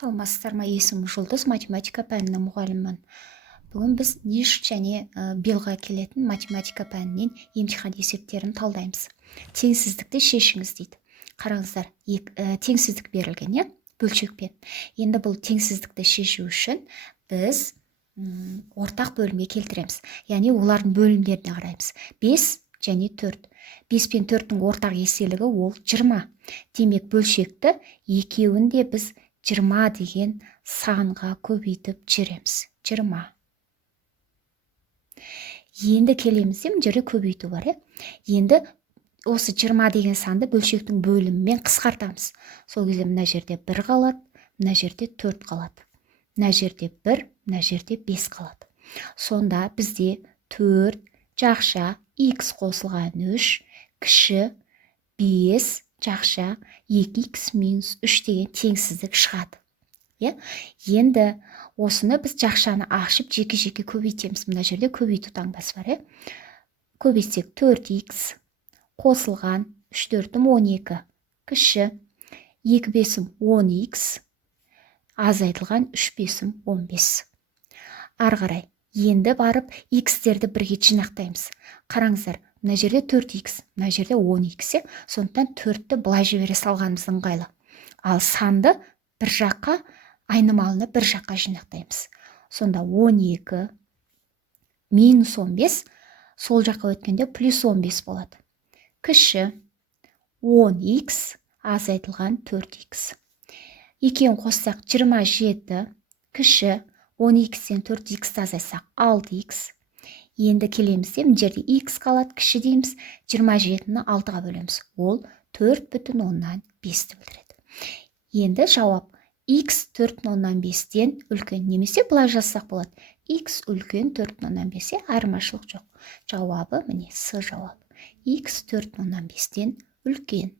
Саламатсыздар ма? Есімім Жұлдыз, математика пәнінің мұғалімімін. Бүгін біз ниш және белға келетін математика пәнінен емтихан есептерін талдаймыз. Теңсіздікті шешіңіз дейді. Қараңыздар, теңсіздік берілген, бөлшекпен. Енді бұл теңсіздікті шешу үшін біз ортақ бөлімге келтіреміз. Яғни олардың бөлімдеріне қараймыз. 5 және 4. 5 пен 4-тің ортақ еселігі ол 20. Демек бөлшекті екеуін де біз 20 деген санға көбейтіп жібереміз. 20. Енді келеміз, мына жерде көбейту бар. Енді осы 20 деген санды бөлшектің бөлімімен қысқартамыз. Сол кезде мына жерде 1 қалады, мына жерде 4 қалады. Мына жерде 1, мына жерде 5 қалады. Сонда бізде 4 жақша x қосылған 3 кіші 5 жақша 2x минус 3 деген теңсіздік шығады. Енді осыны біз жақшаны ашып жеке-жеке көбейтеміз. Мына жерде көбейту таңбасы бар. Көбейтсек 4x қосылған 3 4-ім 12 кіші 2 5-ім 10x азайтылған 3 5-ім 15. Ары қарай енді барып x-терді бірге жинақтаймыз. Қараңыздар, мына жерде 4x, мына жерде 10x. Сондықтан 4-ті былай жібере салғанымыз ыңғайлы. Ал санды бір жаққа, айнымалыны бір жаққа жинақтаймыз. Сонда 12 минус 15 сол жаққа өткенде плюс 15 болады. Кіші 10x азайтылған 4x. Екеуін қоссақ 27 кіші 12-тен 4x азайтсақ 6x. Енді келеміз, мына жерде x қалады, кіші дейміз, 27-ні 6-ға бөлеміз. Ол 4,5-ті білдіреді. Енді жауап x 4,5-тен үлкен, немесе былай жазсақ болады. X үлкен 4,5-е айырмашылық жоқ. Жауабы міне С жауабы. X 4,5-тен үлкен.